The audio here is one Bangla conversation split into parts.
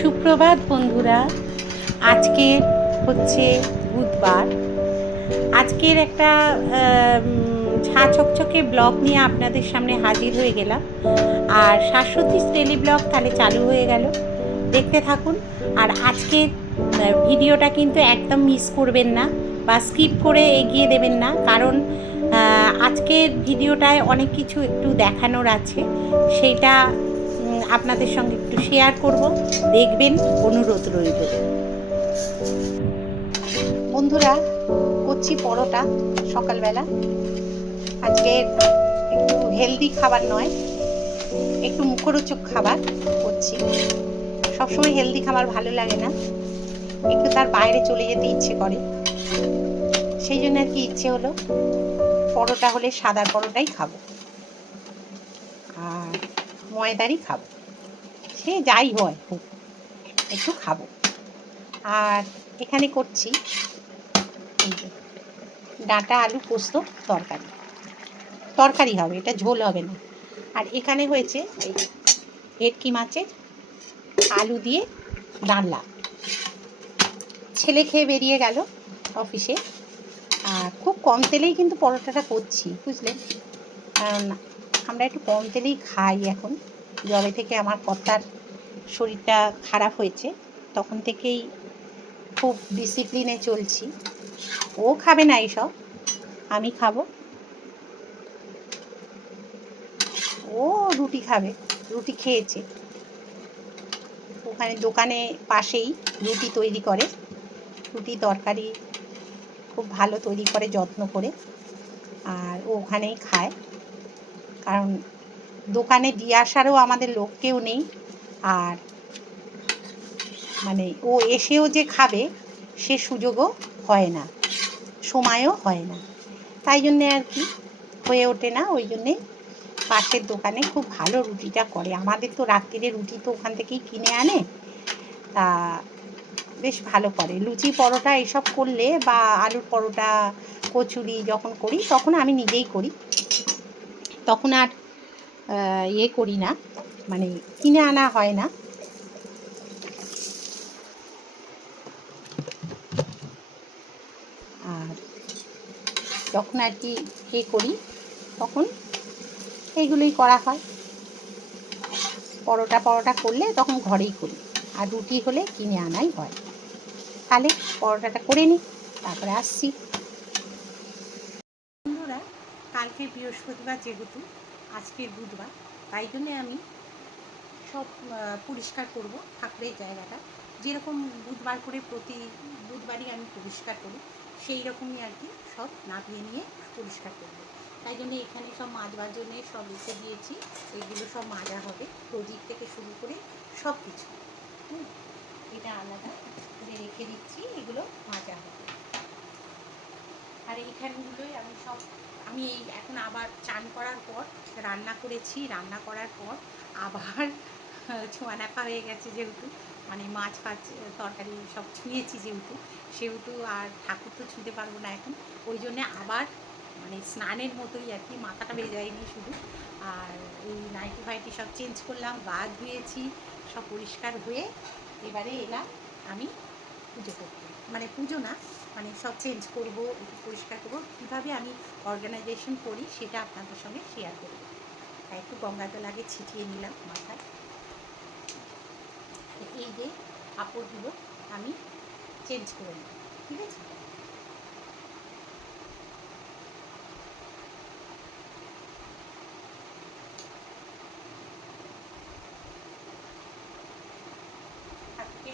সুপ্রভাত বন্ধুরা। আজকে হচ্ছে বুধবার। আজকের একটা ঝা ছকছকে ব্লগ নিয়ে আপনাদের সামনে হাজির হয়ে গেলাম। আর শাশ্বতী টেলি ব্লগ তাহলে চালু হয়ে গেল। দেখতে থাকুন। আর আজকের ভিডিওটা কিন্তু একদম মিস করবেন না বা স্কিপ করে এগিয়ে দেবেন না। কারণ আজকের ভিডিওটায় অনেক কিছু একটু দেখানোর আছে। উম, আপনাদের সঙ্গে একটু শেয়ার করব। দেখবেন অনুরোধ রইল। বন্ধুরা, করছি পরোটা সকালবেলা। আজকে একটু হেলদি খাবার নয়, একটু মুখরোচক খাবার করছি। সবসময় হেলদি খাবার ভালো লাগে না। একটু তার বাইরে চলে যেতে ইচ্ছে করে। সেই জন্য আর কি ইচ্ছে হলো, পরোটা হলে সাদা পরোটাই খাব। আর ময়দারই খাব। সে যাই হয় হোক, একটু খাব। আর এখানে করছি ডাঁটা আলু পোস্ত তরকারি। তরকারি হবে, এটা ঝোল হবে না। আর এখানে হয়েছে এই ভেটকি মাছের আলু দিয়ে ডালনা ছেলে খেয়ে বেরিয়ে গেল অফিসে। আর খুব কম তেলেই কিন্তু পরোটাটা করছি বুঝলেন আমরা একটু কম তেলেই খাই এখন। জবে থেকে আমার কর্তার শরীরটা খারাপ হয়েছে, তখন থেকেই খুব ডিসিপ্লিনে চলছি। ও খাবে না এইসব আমি খাব। ও রুটি খাবে, রুটি খেয়েছে। ওখানে দোকানে পাশেই রুটি তৈরি করে। রুটি তরকারি খুব ভালো তৈরি করে, যত্ন করে। আর ওখানেই খায়। কারণ দোকানে দিয়ে আসারও আমাদের লোক কেউ নেই। আর মানে ও এসেও যে খাবে, সে সুযোগও হয় না, সময়ও হয় না। তাই জন্যে আর কি হয়ে ওঠে না, ওই জন্যে পাশের দোকানে খুব ভালো রুটিটা করে। আমাদের তো রাত্রিরে রুটি তো ওখান থেকেই কিনে আনে, তা বেশ ভালো করে। লুচি পরোটা এসব করলে বা আলুর পরোটা, কচুরি যখন করি, তখন আমি নিজেই করি। তখন আর ইয়ে করি না। মানে কিনে আনা হয় না। আর যখন আর কি এ করি, তখন এইগুলোই করা হয়। পরোটা পরোটা করলে তখন ঘরেই করি। আর রুটি হলে কিনে আনাই হয়। তাহলে পরোটাটা করে নিই, তারপরে আসছি। বন্ধুরা, কালকে বৃহস্পতিবার যেহেতু আজকের বুধবার। তাই জন্যে আমি সব পরিষ্কার করব ঠাকুরের জায়গাটা। যেরকম বুধবার করে প্রতি বুধবারই আমি পরিষ্কার করি সেই রকমই আর কি সব নাপিয়ে নিয়ে পরিষ্কার করব। তাই জন্য এখানে সব মাজবার জন্যে সব রেখে দিয়েছি। এগুলো সব মাজা হবে প্রদীপ থেকে শুরু করে সব কিছু। হুম, এটা আলাদা। রেখে দিচ্ছি এগুলো মাজা হবে। আর এইখানগুলোই আমি সব আমি এই এখন আবার চান করার পর, রান্না করেছি, রান্না করার পর আবার ছোঁয়া নাপা হয়ে গেছে যেহেতু। মানে মাছ ফাছ, তরকারি সব ছুঁয়েছি যেহেতু। সেহেতু আর ঠাকুর তো ছুঁতে পারব না এখন। ওই জন্যে আবার মানে স্নানের মতোই আর কি, মাথাটা যায়নি শুধু। আর এই নাইটি ফাইটি সব চেঞ্জ করলাম গা ধুয়েছি সব পরিষ্কার হয়ে এবারে এলাম আমি পুজো করতে। মানে পুজো না মানে সব চেঞ্জ করব, পরিষ্কার করব। কীভাবে আমি অর্গানাইজেশন করি সেটা আপনাদের সঙ্গে শেয়ার করব। তাই একটু গঙ্গা জল আগে ছিটিয়ে নিলাম মাথায়। এই যে কাপড়গুলো আমি চেঞ্জ করে নেব, ঠিক আছে?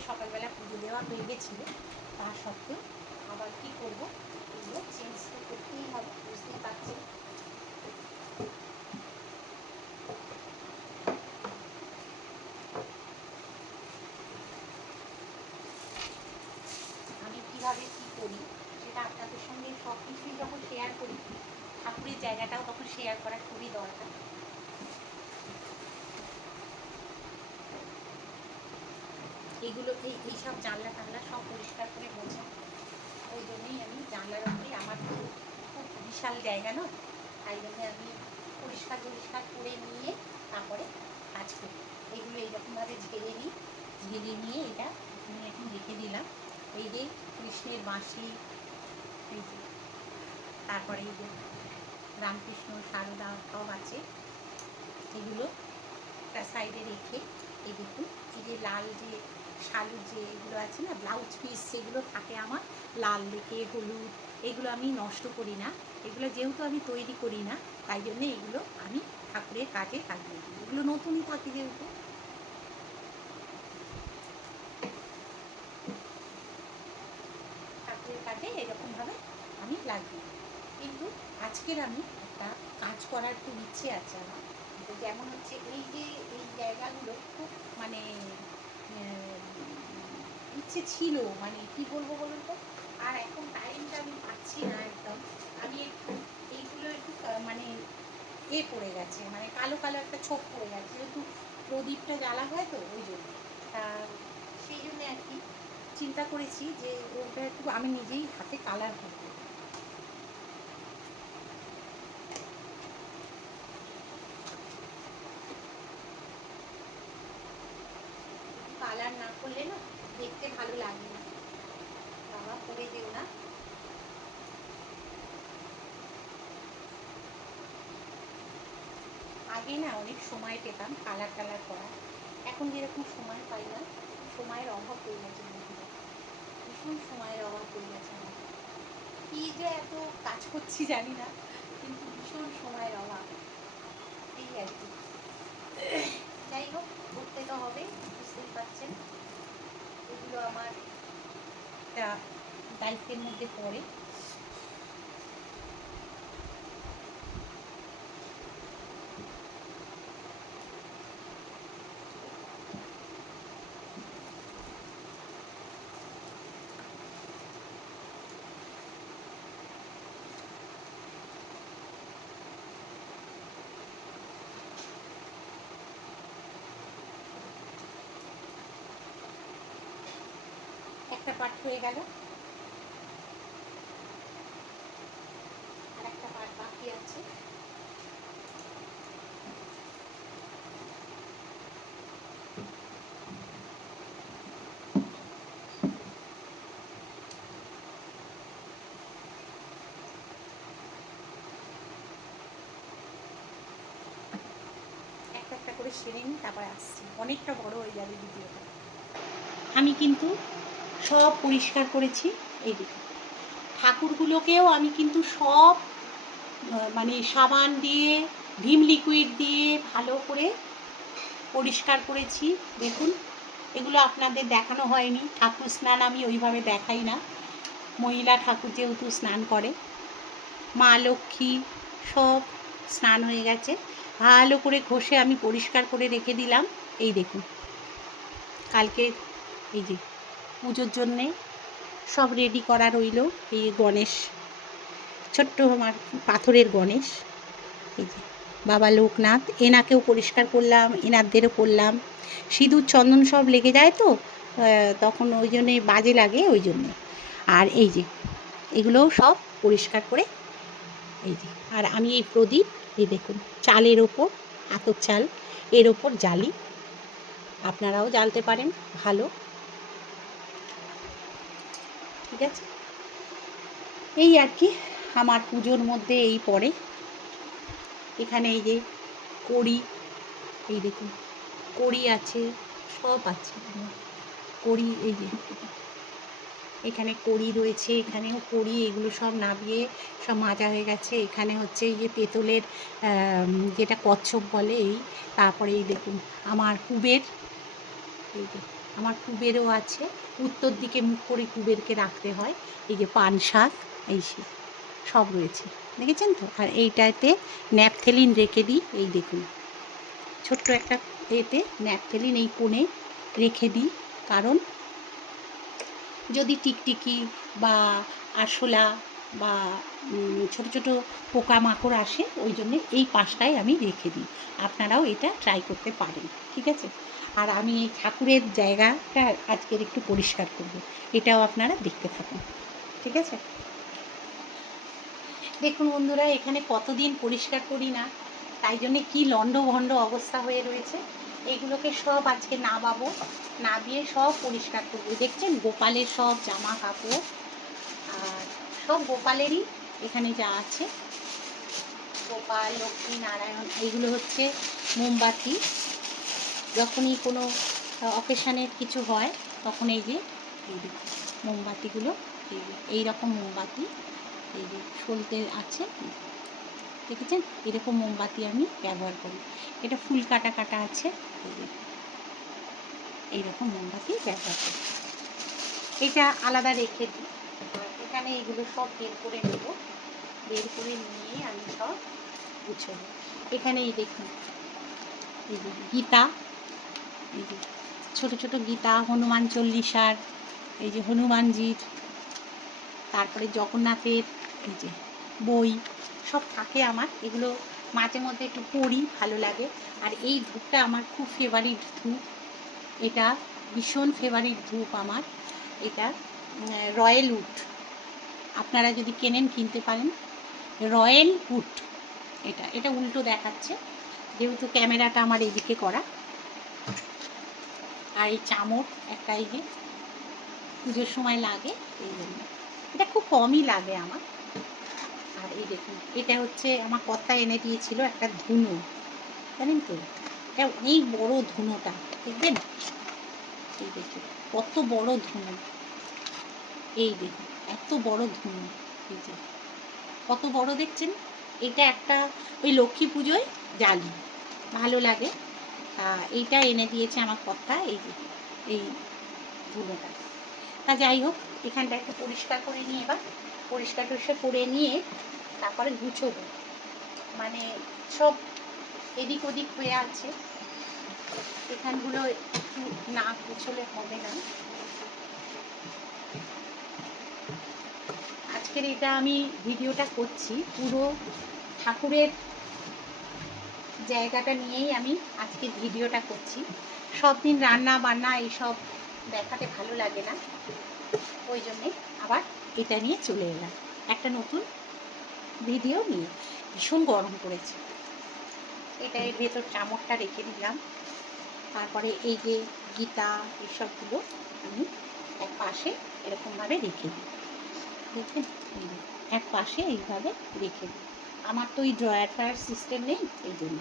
সকালবেলা পুজো দেওয়া হয়ে গেছিল, তা সত্ত্বেও আবার কি করব? এগুলো চেঞ্জ তো করতেই হবে, বুঝতেই পারছেন? আমি কীভাবে কি করি? সেটা আপনাদের সঙ্গে সব কিছুই যখন শেয়ার করি, ঠাকুরের জায়গাটাও তখন শেয়ার করা খুবই দরকার। এগুলো এই এইসব জানলা টানলা সব পরিষ্কার করে মোছা। ওই জন্যই আমি জানলার উপরেই আমার খুব বিশাল জায়গা, না? তাই জন্য আমি পরিষ্কার পরিষ্কার করে নিয়ে তারপরে কাজ করি। এগুলো এইরকমভাবে ঝেড়ে নিই ভেজে নিয়ে এটা এখন রেখে দিলাম। এই যে কৃষ্ণের বাঁশি, এই যে তারপরে এই যে রামকৃষ্ণ, সারদা সব আছে, এগুলো একটা সাইডে রেখে এই দেখুন, এই যে লাল যে শালুর যে এগুলো আছে না ব্লাউজ পিস সেগুলো থাকে আমার। লাল লেকে, হলুদ, এগুলো আমি নষ্ট করি না। এগুলো যেহেতু আমি তৈরি করি না, তাই জন্য এগুলো আমি ঠাকুরের কাজে লাগিয়ে দিই। এগুলো নতুনই থাকে যেহেতু। ঠাকুরের কাজে এরকমভাবে আমি লাগিয়ে দিই। কিন্তু আজকের আমি একটা কাজ করার খুব ইচ্ছে আছে আমার। যেমন হচ্ছে এই যে, এই জায়গাগুলো খুব মানে ইচ্ছে ছিল মানে কি বলব বলুন তো? আর এখন টাইমটা আমি পাচ্ছি না একদম। আমি একটু এইগুলো একটু মানে এ পড়ে গেছে মানে কালো কালো একটা ছোপ পড়ে গেছে। যেহেতু প্রদীপটা জ্বালা হয় তো, ওই জন্য। তা সেই জন্য আর কি চিন্তা করেছি যে ওটা একটু আমি নিজেই হাতে কালার করব কালার না করলে না দেখতে ভালো লাগে না। বাবা করে দিও না। আগে না অনেক সময় পেতাম কালার টালার করা। এখন যেরকম সময় পাই না, সময়ের অভাব হয়ে গেছে। ভীষণ সময়ের অভাব হয়ে গেছে আমার। যে এত কাজ করছি জানি না, কিন্তু ভীষণ সময়ের অভাব। এই আর কি। যাই হোক, করতে তো হবে, বুঝতেই পারছেন। এগুলো আমার দায়িত্বের মধ্যে পড়ে। পার্ট হয়ে গেল। আর একটা পার্ট বাকি আছে। করে সেরে নিই, তারপরে আসছি। অনেকটা বড় হয়ে যাবে ভিডিওটা। আমি কিন্তু সব পরিষ্কার করেছি, এই দেখুন ঠাকুরগুলোকেও আমি কিন্তু সব মানে সাবান দিয়ে, ভিম লিকুইড দিয়ে ভালো করে পরিষ্কার করেছি। দেখুন, এগুলো আপনাদের দেখানো হয়নি। ঠাকুর স্নান আমি ওইভাবে দেখাই না। মহিলা ঠাকুর যেহেতু স্নান করে, মা লক্ষ্মী সব স্নান হয়ে গেছে। ভালো করে ঘষে আমি পরিষ্কার করে রেখে দিলাম। এই দেখুন, কালকে এই যে পুজোর জন্যে সব রেডি করা রইল, এই গণেশ, ছোট্ট আমার পাথরের গণেশ, এই যে বাবা লোকনাথ, এনাকেও পরিষ্কার করলাম এনারদেরও করলাম, সিঁদুর, চন্দন সব লেগে যায় তো তখন ওই জন্যে বাজে লাগে ওই জন্যে। আর এই যে এগুলোও সব পরিষ্কার করে, এই যে আর আমি এই প্রদীপ, এই দেখুন চালের ওপর আতর চাল, এর ওপর জ্বালি আপনারাও জ্বালতে পারেন, ভালো। ঠিক আছে? এই আর কি, আমার পুজোর মধ্যে এই পড়ে এখানে এই যে কড়ি, এই দেখুন, কড়ি আছে, সব আছে কড়ি, এই যে এখানে কড়ি রয়েছে, এখানেও কড়ি, এগুলো সব নাবিয়ে সব মাজা হয়ে গেছে। এখানে হচ্ছে এই যে পেতলের যেটা কচ্ছপ বলে এই, তারপরে এই দেখুন, আমার কুবের, এই যে আমার কুবেরও আছে। উত্তর দিকে মুখ করে কুবেরকে রাখতে হয়। এই যে পান শাক, এই সব রয়েছে। দেখেছেন তো? আর এইটাতে ন্যাপথেলিন রেখে দিই, এই দেখুন। ছোট্ট একটা এতে ন্যাপথেলিন এই কোণে রেখে দিই। কারণ যদি টিকটিকি বা আরশোলা বা ছোট ছোট পোকামাকড় আসে, ওই জন্য এই পাশটায় আমি রেখে দিই। আপনারাও এটা ট্রাই করতে পারেন। ঠিক আছে? আর আমি এই ঠাকুরের জায়গাটা আজকের একটু পরিষ্কার করব। এটাও আপনারা দেখতে থাকুন। ঠিক আছে? দেখুন বন্ধুরা, এখানে কতদিন পরিষ্কার করি না, তাই জন্যে কি লণ্ডভণ্ড অবস্থা হয়ে রয়েছে। এগুলোকে সব আজকে নাবাবো নাবিয়ে সব পরিষ্কার করব। দেখছেন? গোপালের সব জামা কাপড় আর সব গোপালেরই এখানে যা আছে। গোপাল, লক্ষ্মী, নারায়ণ, এইগুলো হচ্ছে মোমবাতি। যখনই কোনো অকেশানের কিছু হয়, তখন এই যে, এই মোমবাতিগুলো, এই যে, এইরকম মোমবাতি, এই যে সলতে আছে। দেখেছেন? এরকম মোমবাতি আমি ব্যবহার করি। এটা ফুল কাটা কাটা আছে, এই এইরকম মোমবাতি ব্যবহার করি। এটা আলাদা রেখে দিই। এখানে এগুলো সব বের করে নেব। বের করে নিয়ে আমি সব গুছবো। এখানে এই দেখুন, এই যে গীতা এই যে ছোট ছোট গীতা, হনুমান চল্লিশার, এই যে হনুমানজির, তারপরে জগন্নাথের, এই যে বই, সব থাকে আমার। এগুলো মাঝে মধ্যে একটু পড়ি, ভালো লাগে। আর এই ধূপটা আমার খুব ফেভারিট ধূপ। এটা ভীষণ ফেভারিট ধূপ আমার। এটা রয়্যাল উড আপনারা যদি কেনেন, কিনতে পারেন। রয়্যাল উড এটা এটা উল্টো দেখাচ্ছে। যেহেতু ক্যামেরাটা আমার এদিকে করা। আর এই চামচ একটা এই যে পুজোর সময় লাগে, এই জন্য। এটা খুব কমই লাগে আমার। আর এই দেখুন, এটা হচ্ছে আমার কর্তা এনে দিয়েছিল একটা ধুনো। জানেন তো? এটা অনেক বড় ধুনোটা, দেখবেন? এই দেখুন, কত বড় ধুনো। এই দেখুন, এত বড় ধুনো, এই যে। কত বড় দেখছেন? এটা একটা ওই লক্ষ্মী পুজোয় জ্বালি ভালো লাগে। এইটা এনে দিয়েছে আমার কর্তা, এই এই ধুলোটা। তা যাই হোক, এখানটা একটু পরিষ্কার করে নিয়ে এবার। পরিষ্কার টরিষ্কার করে নিয়ে তারপরে গুছোবো। মানে সব এদিক ওদিক হয়ে আছে। এখানগুলো একটু না গুছলে হবে না। আজকের এটা আমি ভিডিওটা করছি। পুরো ঠাকুরের জায়গাটা নিয়েই আমি আজকে ভিডিওটা করছি। সব দিন রান্না বান্না এইসব দেখাতে ভালো লাগে না। ওই জন্যে আবার এটা নিয়ে চলে এলাম। একটা নতুন ভিডিও নিয়ে। ভীষণ গরম করেছে এটা এর ভেতর চামচটা রেখে দিলাম। তারপরে এই যে গীতা এসবগুলো আমি এক পাশে এরকমভাবে রেখে দিই। দেখবেন এক পাশে এইভাবে রেখে দিই। আমার তো ওই ড্রয়ার সিস্টেম নেই, এই জন্য।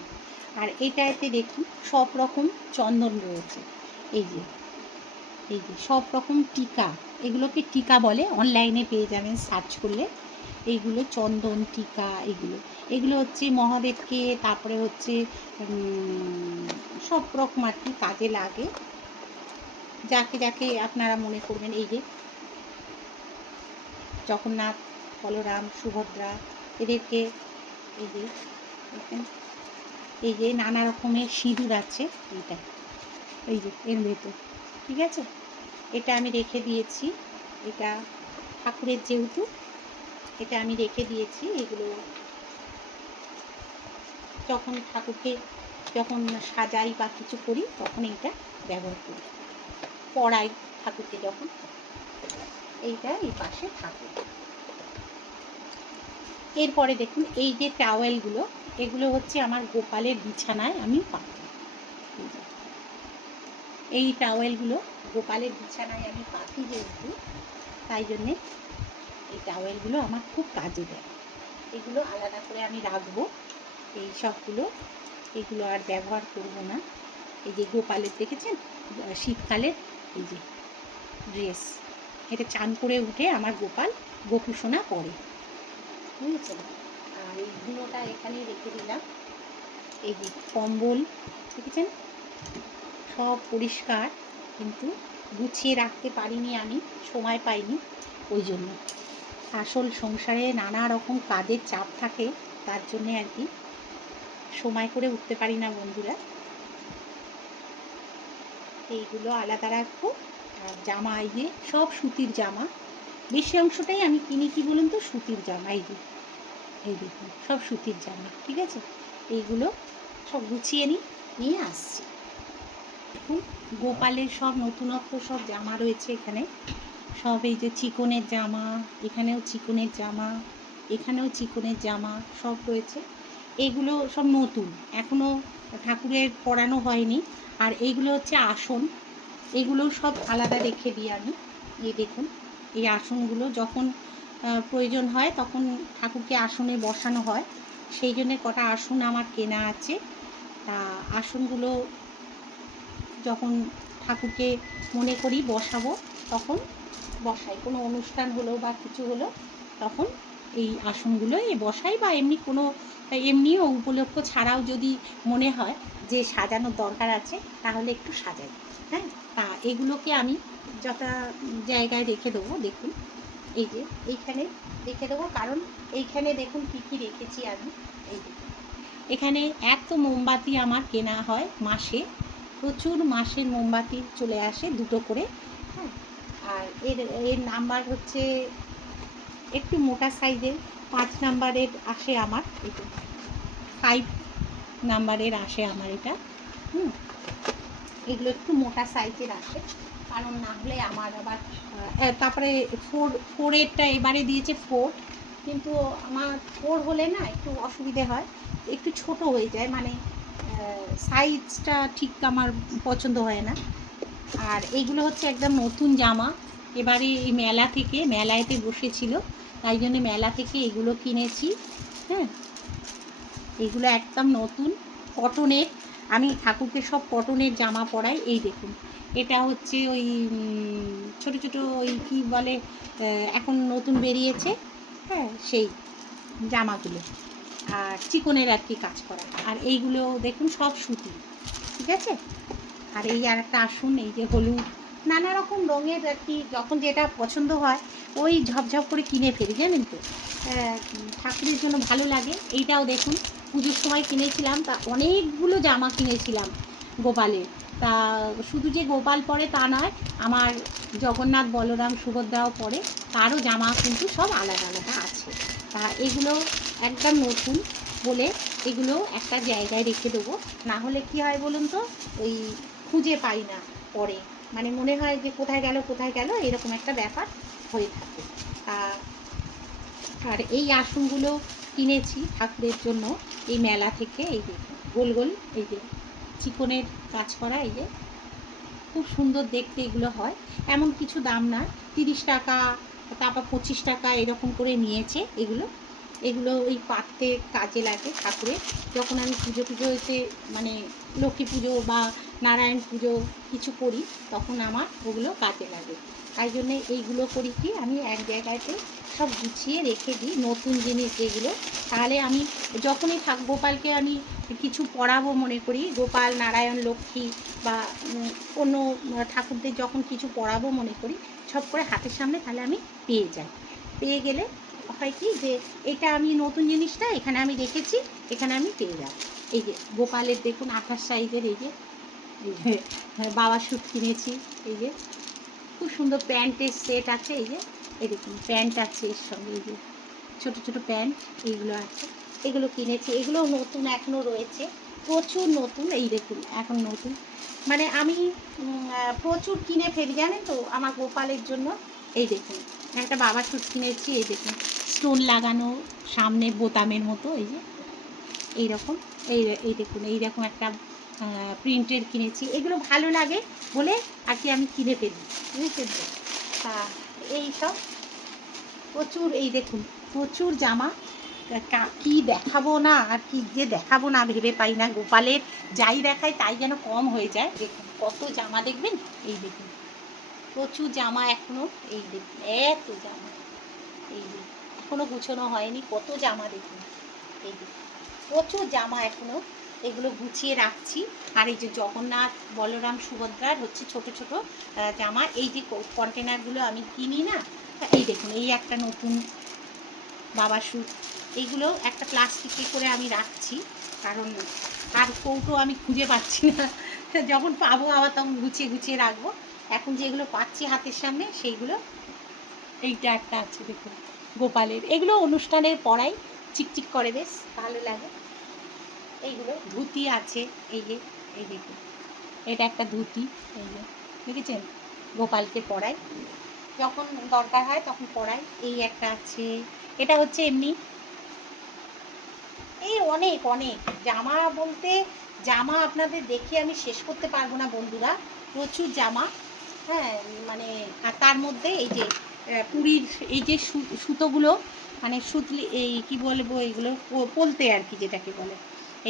আর এটাতে দেখুন, সব রকম চন্দন রয়েছে। এই যে এই যে, সব রকম টিকা। এগুলোকে টিকা বলে অনলাইনে পেয়ে যাবেন সার্চ করলে। এইগুলো চন্দন টিকা এগুলো এগুলো হচ্ছে মহাদেবকে, তারপরে হচ্ছে সব রকম আর কি কাজে লাগে। যাকে যাকে আপনারা মনে করবেন, এই যে, জগন্নাথ, বলরাম, সুভদ্রা, এদেরকে এই যে, দেখেন? এই যে নানা রকমের সিঁদুর আছে, এইটা। এই যে, এর ভেতর, ঠিক আছে? এটা আমি রেখে দিয়েছি। এটা ঠাকুরের যেহেতু, এটা আমি রেখে দিয়েছি, এগুলো যখন ঠাকুরকে যখন সাজাই বা কিছু করি, তখন এইটা ব্যবহার করি। পড়াই ঠাকুরকে যখন, এইটা এই পাশে থাকে এরপরে দেখুন এই যে টাওয়েলগুলো এগুলো হচ্ছে আমার গোপালের বিছানায় আমি পাতি। এই টাওয়েলগুলো গোপালের বিছানায় আমি পাতি যেহেতু, তাই জন্যে এই টাওয়েলগুলো আমার খুব কাজে দেয়। এগুলো আলাদা করে আমি রাখব, এই সবগুলো। এগুলো আর ব্যবহার করব না। এই যে গোপালের দেখেছেন? শীতকালের এই যে ড্রেস এটা চান করে উঠে আমার গোপাল গোপুসোনা পরে। বুঝেছেন আর এই ধুলোটা এখানেই রেখে দিলাম। এই যে কম্বল, দেখেছেন? সব পরিষ্কার, কিন্তু গুছিয়ে রাখতে পারিনি আমি, সময় পাইনি ওই জন্য। আসল সংসারে নানা রকম কাজের চাপ থাকে, তার জন্যে আর কি সময় করে উঠতে পারি না বন্ধুরা। এইগুলো আলাদা রাখব, আর জামা এই যে সব সুতির জামা বেশি অংশটাই আমি কিনি কি বলুন তো? সুতির জামা, এই যে, এই দেখুন, সব সুতির জামা, ঠিক আছে? এইগুলো সব গুছিয়ে নিই নিয়ে আসছি। দেখুন, গোপালের সব নতুনত্ব, সব জামা রয়েছে এখানে। সব এই যে চিকনের জামা, এখানেও চিকনের জামা, এখানেও চিকনের জামা সব রয়েছে। এগুলো সব নতুন এখনও ঠাকুরের পরানো হয়নি। আর এইগুলো হচ্ছে আসন, এগুলো সব আলাদা রেখে দিই আমি। এই দেখুন এই আসনগুলো যখন প্রয়োজন হয় তখন ঠাকুরকে আসনে বসানো হয়। সেই জন্য কটা আসন আমার কেনা আছে। তা আসনগুলো যখন ঠাকুরকে মনে করি বসাবো তখন বসাই। কোনো অনুষ্ঠান হলো বা কিছু হলো তখন এই আসনগুলো এ বসাই বা এমনি কোনো, এমনিও উপলক্ষ ছাড়াও যদি মনে হয় যে সাজানোর দরকার আছে তাহলে একটু সাজাই। হ্যাঁ? তা এগুলোকে আমি যথা জায়গায় রেখে দেবো, দেখুন। এই যে, এইখানে রেখে দেবো, কারণ এইখানে দেখুন কী কী রেখেছি আমি। এই দেখুন এখানে এক তো মোমবাতি আমার কেনা হয় মাসে। প্রচুর মাসের মোমবাতি চলে আসে দুটো করে হ্যাঁ। আর এর এর নাম্বার হচ্ছে একটু মোটা সাইজের, পাঁচ নাম্বারের আসে আমার এটা ফাইভ নাম্বারের আসে আমার এটা, হুম। এগুলো একটু মোটা সাইজের আসে। কারণ না হলে আমার আবার তারপরে ফোর ফোরেরটা এবারে দিয়েছে ফোর কিন্তু আমার ফোর হলে না একটু অসুবিধে হয়। একটু ছোট হয়ে যায় মানে সাইজটা ঠিক আমার পছন্দ হয় না। আর এইগুলো হচ্ছে একদম নতুন জামা। এবারে এই মেলা থেকে মেলায়তে বসেছিল। তাই জন্য মেলা থেকে এগুলো কিনেছি হ্যাঁ। এগুলো একদম নতুন। কটনের আমি ঠাকুরকে সব কটনের জামা পরাই, এই দেখুন। এটা হচ্ছে ওই ছোট ছোট ওই কি বলে এখন নতুন বেরিয়েছে হ্যাঁ সেই জামাগুলো। আর চিকনের আর কি কাজ করা। আর এইগুলো দেখুন, সব সুতি, ঠিক আছে? আর এই আর একটা আসুন, এই যে হলুদ, নানা রকম রঙের আর কি, যখন যেটা পছন্দ হয়, ওই ঝপঝপ করে কিনে ফেলি, জানেন তো? ঠাকুরের জন্য ভালো লাগে। এইটাও দেখুন পুজোর সময় কিনেছিলাম, তা অনেকগুলো জামা কিনেছিলাম গোপালের। তা শুধু যে গোপাল পরে তা নয়, আমার জগন্নাথ, বলরাম, সুভদ্রাও পরে তারও জামা কিন্তু সব আলাদা আলাদা আছে। তা এগুলো একদম নতুন বলে এগুলো একটা জায়গায় রেখে দেবো। না হলে কি হয় বলুন তো, ওই খুঁজে পাই না পরে। মানে মনে হয় যে কোথায় গেল কোথায় গেল, এরকম একটা ব্যাপার হয়ে থাকে। আর এই আসনগুলো কিনেছি ঠাকুরের জন্য এই মেলা থেকে, এই যে গোল গোল, এই যে চিকনের কাজ করা, এই যে খুব সুন্দর দেখতে এগুলো হয়। এমন কিছু দাম না, তিরিশ টাকা, তারপর পঁচিশ টাকা এরকম করে নিয়েছে এগুলো। এগুলো ওই পাততে কাজে লাগে ঠাকুরের। যখন আমি পুজো পুজো হয়েছে মানে লক্ষ্মী পুজো বা নারায়ণ পুজো কিছু করি, তখন আমার ওগুলো কাজে লাগে। তাই জন্যে এইগুলো করি কি, আমি এক জায়গাতে সব গুছিয়ে রেখে দিই নতুন জিনিস যেগুলো। তাহলে আমি যখনই থাক, গোপালকে আমি কিছু পড়াবো মনে করি, গোপাল, নারায়ণ, লক্ষ্মী বা অন্য ঠাকুরদের যখন কিছু পড়াবো মনে করি, সব করে হাতের সামনে তাহলে আমি পেয়ে যাই। পেয়ে গেলে হয় কি যে এটা আমি নতুন জিনিসটা এখানে আমি রেখেছি, এখানে আমি পেয়ে যাই এই যে গোপালের দেখুন আঠাশ সাইজের এই যে বাবা স্যুট কিনেছি, এই যে। খুব সুন্দর প্যান্টের সেট আছে, এই যে দেখুন প্যান্ট আছে এর সঙ্গে, এই যে, ছোটো ছোটো প্যান্ট, এইগুলো আছে। এগুলো কিনেছি, এগুলো নতুন এখনও রয়েছে, প্রচুর নতুন, এই দেখুন, এখন নতুন। মানে আমি প্রচুর কিনে ফেলি, জানেন তো, আমার গোপালের জন্য। এই দেখুন, একটা বাবা স্যুট কিনেছি, এই দেখুন, স্টোন লাগানো, সামনে বোতামের মতো, এই যে, এইরকম, এই এই দেখুন, এইরকম একটা প্রিন্টের কিনেছি। এগুলো ভালো লাগে বলে আর কি আমি কিনে ফেলি। বুঝেছেন তো তা এই সব। প্রচুর এই দেখুন, প্রচুর জামা। কা- দেখাবো না? আর কি যে দেখাবো না ভেবে পাই না। গোপালের যাই দেখায় তাই যেন কম হয়ে যায়। দেখুন, কত জামা দেখবেন? এই দেখুন। প্রচুর জামা এখনও। এই দেখুন, এত জামা। এই যে, এখনও গুছানো হয়নি। কত জামা দেখুন। এই দেখুন, প্রচুর জামা এখনও। এগুলো গুছিয়ে রাখছি। আর এই যে জগন্নাথ, বলরাম, সুভদ্রার হচ্ছে ছোট ছোট জামা। এই যে কন্টেনারগুলো আমি কিনি না এই দেখুন, এই একটা নতুন বাবা স্যুট এইগুলো একটা প্লাস্টিকে করে আমি রাখছি, কারণ আর কৌটো আমি খুঁজে পাচ্ছি না। যখন পাবো আবার তখন গুছিয়ে গুছিয়ে রাখব। এখন যেগুলো পাচ্ছি হাতের সামনে, সেইগুলো এইটা একটা আছে, দেখুন, গোপালের। এগুলো অনুষ্ঠানের পড়াই চিকচিক করে বেশ, ভালো লাগে। এইগুলো ধুতি আছে, এই যে, এই দেখুন। এটা একটা ধুতি, এই যে, দেখেছেন? গোপালকে পড়াই যখন দরকার হয় তখন পড়াই এই একটা আছে। এটা হচ্ছে এমনি। এই অনেক অনেক। জামা বলতে, জামা আপনাদের দেখে আমি শেষ করতে পারব না, বন্ধুরা। প্রচুর জামা। হ্যাঁ মানে আর তার মধ্যে এই যে পুরীর এই যে সুতোগুলো মানে সুতলি, এই কি বলব, এইগুলো পোলতে আর কি যেটাকে বলে।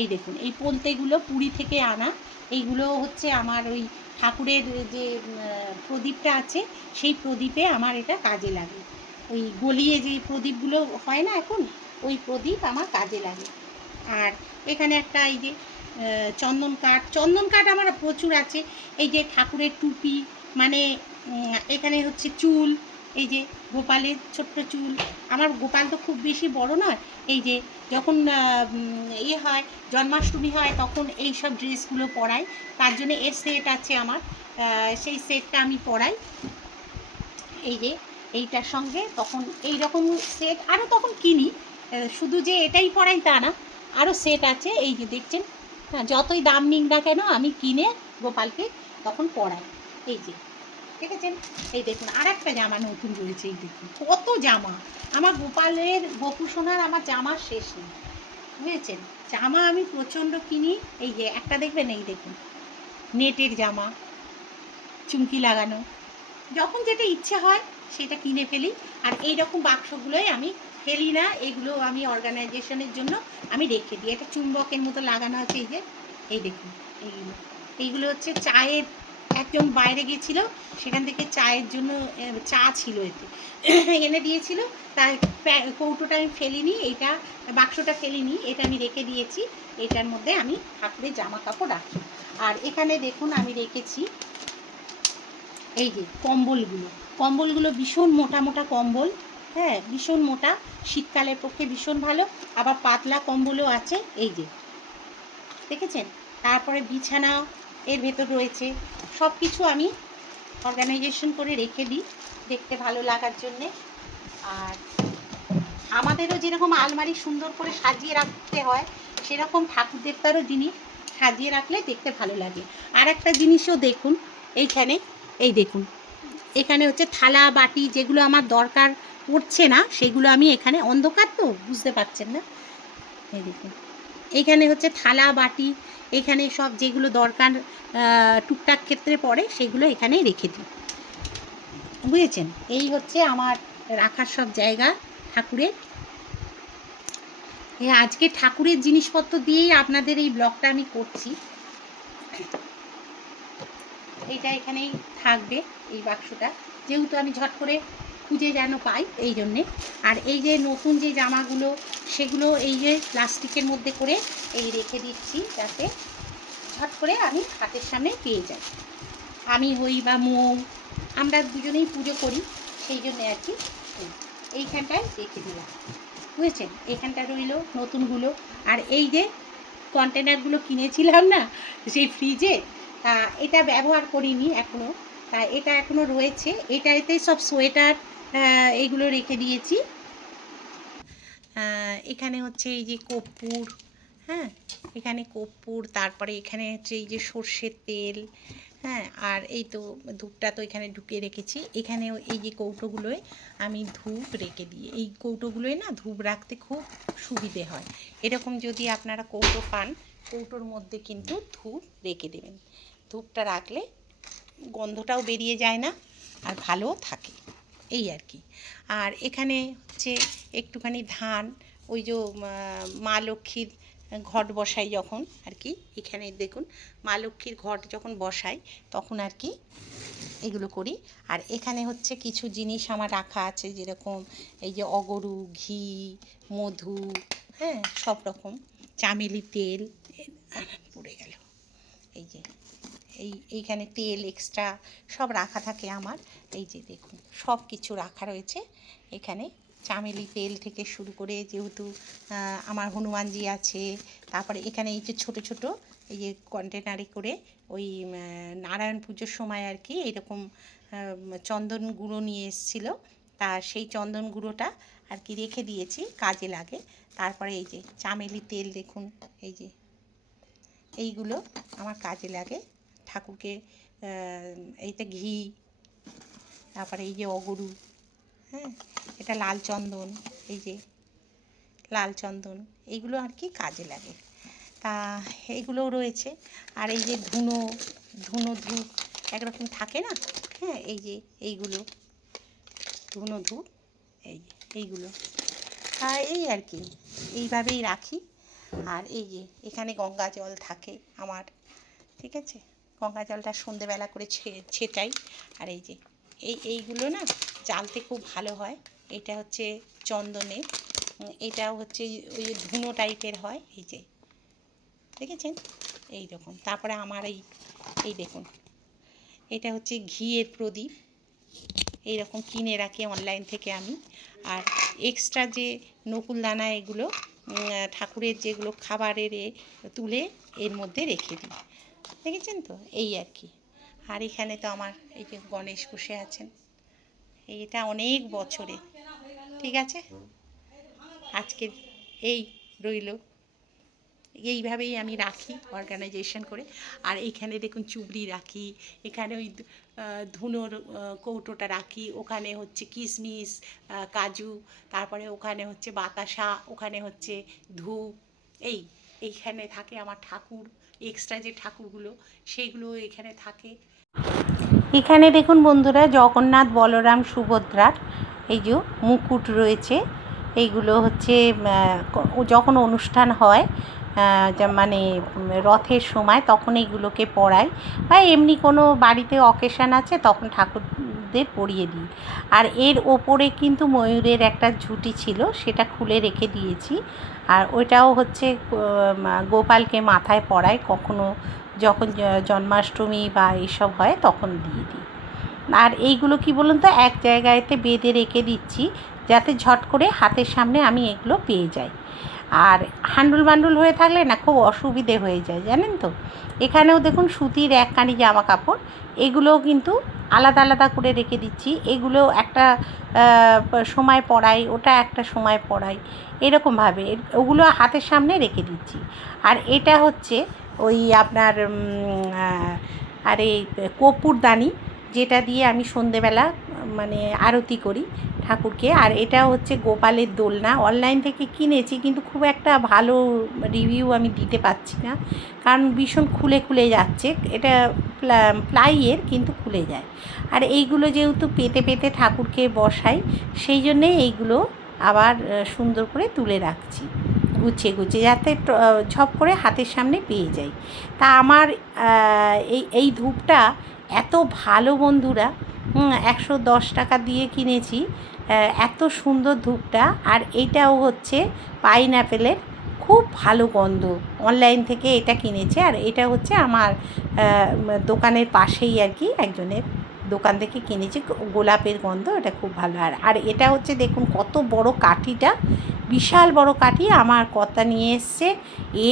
এই দেখুন, এই পোলতেগুলো পুরী থেকে আনা। এইগুলো হচ্ছে আমার ওই ঠাকুরের যে প্রদীপটা আছে, সেই প্রদীপে আমার এটা কাজে লাগে। ওই গলিয়ে যে প্রদীপগুলো হয় না এখন, ওই প্রদীপ আমার কাজে লাগে। আর এখানে একটা এই যে চন্দন কাঠ চন্দন কাঠ আমার প্রচুর আছে। এই যে ঠাকুরের টুপি মানে এখানে হচ্ছে চুল, এই যে গোপালের ছোট্ট চুল। আমার গোপাল তো খুব বেশি বড় নয়। এই যে যখন ইয়ে হয়, জন্মাষ্টমী হয়, তখন এই সব ড্রেসগুলো পরাই। তার জন্য এর সেট আছে আমার। সেই সেটটা আমি পরাই। এই যে এইটার সঙ্গে তখন এই রকম সেট আরও তখন কিনি। শুধু যে এটাই পরাই তা না আরও সেট আছে। এই যে দেখছেন হ্যাঁ যতই দাম নিক না কেন আমি কিনে গোপালকে তখন পরাই। এই যে দেখেছেন এই দেখুন আর একটা জামা নতুন রয়েছে, এই দেখুন, কত জামা। আমার গোপালের গোপু সোনার আমার জামার শেষ নেই, বুঝেছেন? জামা আমি প্রচণ্ড কিনি, এই যে, একটা দেখবেন, এই দেখুন, নেটের জামা, চুমকি লাগানো। যখন যেটা ইচ্ছে হয়, সেটা কিনে ফেলি, আর এই রকম বাক্সগুলোই আমি ফেলি না, এগুলো আমি অর্গানাইজেশনের জন্য আমি রেখে দিই। এটা চুম্বকের মতো লাগানো আছে, এই যে, এই দেখুন, এইগুলো। এইগুলো হচ্ছে চায়ের একজন বাইরে গেছিল সেখান থেকে চায়ের জন্য চা ছিল এতে। এনে দিয়েছিল তাই কৌটোটা আমি ফেলিনি এইটা বাক্সটা ফেলিনি, এটা আমি রেখে দিয়েছি, এটার মধ্যে আমি ঠাকুরের জামা কাপড় রাখি। আর এখানে দেখুন, আমি রেখেছি এই যে কম্বলগুলো। কম্বলগুলো ভীষণ মোটা মোটা কম্বল হ্যাঁ ভীষণ মোটা, শীতকালের পক্ষে ভীষণ ভালো। আবার পাতলা কম্বলও আছে, এই যে। দেখেছেন? তারপরে বিছানা এর ভেতর রয়েছে। সব কিছু আমি অর্গানাইজেশন করে রেখে দিই দেখতে ভালো লাগার জন্যে। আর আমাদেরও যেরকম আলমারি সুন্দর করে সাজিয়ে রাখতে হয়, সেরকম ঠাকুর দেবতারও জিনিস সাজিয়ে রাখলে দেখতে ভালো লাগে। আর একটা জিনিসও দেখুন, এইখানে, এই দেখুন। এখানে হচ্ছে থালা, বাটি যেগুলো আমার দরকার পড়ছে না, সেগুলো আমি এখানে অন্ধকার তো, বুঝতে পারছেন না? এই দেখুন। এখানে হচ্ছে থালা, বাটি এখানে সব যেগুলো দরকার টুকটাক ক্ষেত্রে পড়ে সেগুলো এখানেই রেখে দিই। বুঝেছেন? এই হচ্ছে আমার রাখার সব জায়গা ঠাকুরের। এই আজকে ঠাকুরের জিনিসপত্র দিয়েই আপনাদের এই ব্লগটা আমি করছি। এইটা এখানেই থাকবে এই বাক্সটা। যেহেতু আমি ঝট করে খুঁজে যেন পাই এই জন্যে। আর এই যে নতুন যে জামাগুলো সেগুলো এই যে প্লাস্টিকের মধ্যে করে এই রেখে দিচ্ছি যাতে ঝট করে আমি হাতের সামনে পেয়ে যাই। আমি হই বা মৌ আমরা দুজনেই পুজো করি সেই জন্য আর কি এই, এইখানটায় রেখে দিলাম। বুঝেছেন? এখানটা রইল নতুনগুলো। আর এই যে কন্টেনারগুলো কিনেছিলাম না সেই ফ্রিজে এটা ব্যবহার করিনি এখনও তা এটা এখনও রয়েছে। এটাতে সব সোয়েটার এইগুলো রেখে দিয়েছি। এখানে হচ্ছে এই যে কর্পূর হ্যাঁ? এখানে কর্পূর, তারপরে এখানে হচ্ছে এই যে সর্ষের তেল হ্যাঁ? আর এই তো ধূপটা তো এখানে ঢুকিয়ে রেখেছি। এখানেও এই যে কৌটোগুলোয় আমি ধূপ রেখে দিই। এই কৌটোগুলোয় না ধূপ রাখতে খুব সুবিধে হয়। এরকম যদি আপনারা কৌটো পান, কৌটোর মধ্যে কিন্তু ধূপ রেখে দেবেন। ধূপটা রাখলে গন্ধটাও বেরিয়ে যায় না, আর ভালোও থাকে, এই আর কি। আর এখানে হচ্ছে একটুখানি ধান, ওই যে মা লক্ষ্মীর ঘট বসাই যখন আর কি, এখানে দেখুন, মা লক্ষ্মীর ঘট যখন বসাই, তখন আর কি এগুলো করি। আর এখানে হচ্ছে কিছু জিনিস আমার রাখা আছে, যেরকম এই যে অগরু, ঘি, মধু হ্যাঁ সব রকম। চামেলি তেল পড়ে গেল। এই যে এই, এইখানে তেল এক্সট্রা সব রাখা থাকে আমার। এই যে দেখুন, সব কিছু রাখা রয়েছে। এখানে চামেলি তেল থেকে শুরু করে যেহেতু আমার হনুমানজি আছে, তারপরে এখানে এই যে ছোট ছোট এই যে কন্টেনারে করে ওই নারায়ণ পুজোর সময় আর কি এরকম চন্দন গুঁড়ো নিয়ে এসেছিল। তা সেই চন্দন গুঁড়োটা আর কি রেখে দিয়েছি, কাজে লাগে। তারপরে এই যে চামেলি তেল দেখুন, এই যে, এইগুলো আমার কাজে লাগে। ঠাকুরকে এইটা ঘি, তারপরে এই যে অগরু হ্যাঁ এটা লাল চন্দন, এই যে লাল চন্দন, এইগুলো আর কি কাজে লাগে। তা এইগুলোও রয়েছে। আর এই যে ধুনো ধুনো ধূপ একরকম থাকে না? হ্যাঁ এই যে এইগুলো, ধুনো ধূপ, এই এইগুলো। আর এই আর কি, এইভাবেই রাখি। আর এই যে এখানে গঙ্গা জল থাকে আমার, ঠিক আছে? গঙ্গা জলটা সন্ধেবেলা করে ছেটাই আর এই যে এই এইগুলো না জ্বালতে খুব ভালো হয়। এটা হচ্ছে চন্দনের। উম, এটাও হচ্ছে ওই ধুনো টাইপের হয় এই যে। দেখেছেন? এই রকম তারপরে আমার এই এই দেখুন। এটা হচ্ছে ঘিয়ের প্রদীপ। এই রকম কিনে রাখি অনলাইন থেকে আমি। আর এক্সট্রা যে নকুলদানা এগুলো ঠাকুরের যেগুলো খাবারের তুলে এর মধ্যে রেখে দিই। দেখেছেন তো? এই আর কি। আর এখানে তো আমার এই যে গণেশ বসে আছেন। এইটা অনেক বছরে। ঠিক আছে? আজকে এই রইল। এইভাবেই আমি রাখি অর্গানাইজেশন করে। আর এইখানে দেখুন চুবড়ি রাখি। এখানে ওই ধুনোর কৌটোটা রাখি। ওখানে হচ্ছে কিশমিশ কাজু। তারপরে ওখানে হচ্ছে বাতাসা। ওখানে হচ্ছে ধূপ। এই, এইখানে থাকে আমার ঠাকুর। এক্সট্রা যে ঠাকুরগুলো, সেইগুলো এখানে থাকে। এখানে দেখুন বন্ধুরা, জগন্নাথ, বলরাম, সুভদ্রার এই যে মুকুট রয়েছে, এইগুলো হচ্ছে যখন অনুষ্ঠান হয় মানে রথের সময়, তখন এইগুলোকে পরাই বা এমনি কোনো বাড়িতে অকেশান আছে, তখন ঠাকুরদের পরিয়ে দিই। আর এর ওপরে কিন্তু ময়ূরের একটা ঝুঁটি ছিল, সেটা খুলে রেখে দিয়েছি। আর ওইটাও হচ্ছে গোপালকে মাথায় পরায় কখনো যখন জন্মাষ্টমী বা এইসব হয় তখন দিয়ে দিই। আর এইগুলো কি বলুন তো, এক জায়গায়তে বেঁধে রেখে দিচ্ছি, যাতে ঝট করে হাতের সামনে আমি এগুলো পেয়ে যাই। আর হান্ডুল বান্ডুল হয়ে থাকলে না, খুব অসুবিধে হয়ে যায়, জানেন তো? এখানেও দেখুন সুতির একখানি জামা কাপড়, এগুলোও কিন্তু আলাদা আলাদা করে রেখে দিচ্ছি। এগুলো একটা সময় পড়াই, ওটা একটা সময় পড়াই। এরকমভাবে ওগুলো হাতের সামনে রেখে দিচ্ছি। আর এটা হচ্ছে ওই আপনার আর এই কপুরদানি। যেটা দিয়ে আমি সন্ধেবেলা মানে আরতি করি ঠাকুরকে। আর এটা হচ্ছে গোপালের দোলনা। অনলাইন থেকে কিনেছি, কিন্তু খুব একটা ভালো রিভিউ আমি দিতে পারছি না। কারণ ভীষণ খুলে খুলে যাচ্ছে। এটা প্লা- প্লাইয়ের, কিন্তু খুলে যায়। আর এইগুলো যেহেতু পেতে পেতে ঠাকুরকে বসাই, সেই জন্যে এইগুলো আবার সুন্দর করে তুলে রাখছি। গুছিয়ে গুছিয়ে যাতে ঝপ করে হাতের সামনে পেয়ে যাই। তা আমার এই এই ধূপটা এত ভালো বন্ধুরা একশো দশ টাকা দিয়ে কিনেছি এত সুন্দর ধূপটা, আর এটাও হচ্ছে পাইন অ্যাপেলের খুব ভালো গন্ধ। অনলাইন থেকে এটা কিনেছে, আর এটা হচ্ছে আমার দোকানের পাশেই আর কি একজনের দোকান থেকে কিনেছি। গোলাপের গন্ধ, এটা খুব ভালো। আর আর এটা হচ্ছে দেখুন কত বড় কাঠিটা, বিশাল বড় কাঠি। আমার কর্তা নিয়ে এসছে।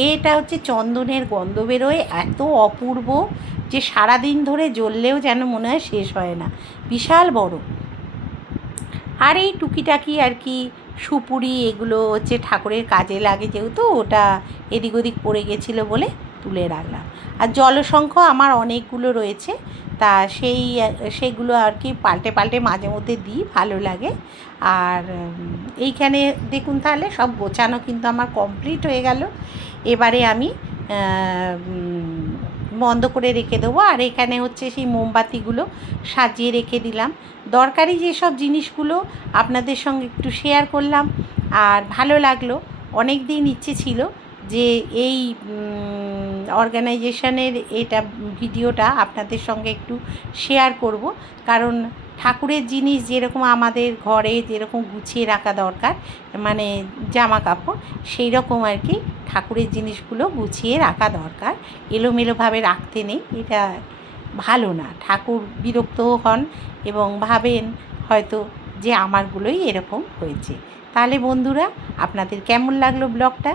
এটা হচ্ছে চন্দনের গন্ধ বেরোয়, এত অপূর্ব যে সারাদিন ধরে জ্বললেও যেন মনে হয় শেষ হয় না। বিশাল বড়। আর এই টুকিটাকি আর কি সুপুরি, এগুলো হচ্ছে ঠাকুরের কাজে লাগে যেহেতু, ওটা এদিক ওদিক পড়ে গেছিল বলে তুলে রাখলাম। আর জলসংখ্য আমার অনেকগুলো রয়েছে। তা সেই, সেগুলো আর কি পাল্টে পাল্টে মাঝে মধ্যে দিই, ভালো লাগে। আর এইখানে দেখুন তাহলে সব গোছানো কিন্তু আমার কমপ্লিট হয়ে গেল। এবারে আমি বন্ধ করে রেখে দেবো। আর এখানে হচ্ছে সেই মোমবাতিগুলো সাজিয়ে রেখে দিলাম। দরকারি যেসব জিনিসগুলো আপনাদের সঙ্গে একটু শেয়ার করলাম। আর ভালো লাগল। অনেক দিন ইচ্ছে ছিল। যে এই অর্গানাইজেশনের এটা ভিডিওটা আপনাদের সঙ্গে একটু শেয়ার করব। কারণ ঠাকুরের জিনিস যেরকম আমাদের ঘরে যেরকম গুছিয়ে রাখা দরকার মানে জামা কাপড় সেই রকম আর কি ঠাকুরের জিনিসগুলো গুছিয়ে রাখা দরকার। এলোমেলোভাবে রাখতে নেই, এটা ভালো না। ঠাকুর বিরক্তও হন এবং ভাবেন হয়তো যে আমারগুলোই এরকম হয়েছে। তাহলে বন্ধুরা, আপনাদের কেমন লাগল ব্লগটা?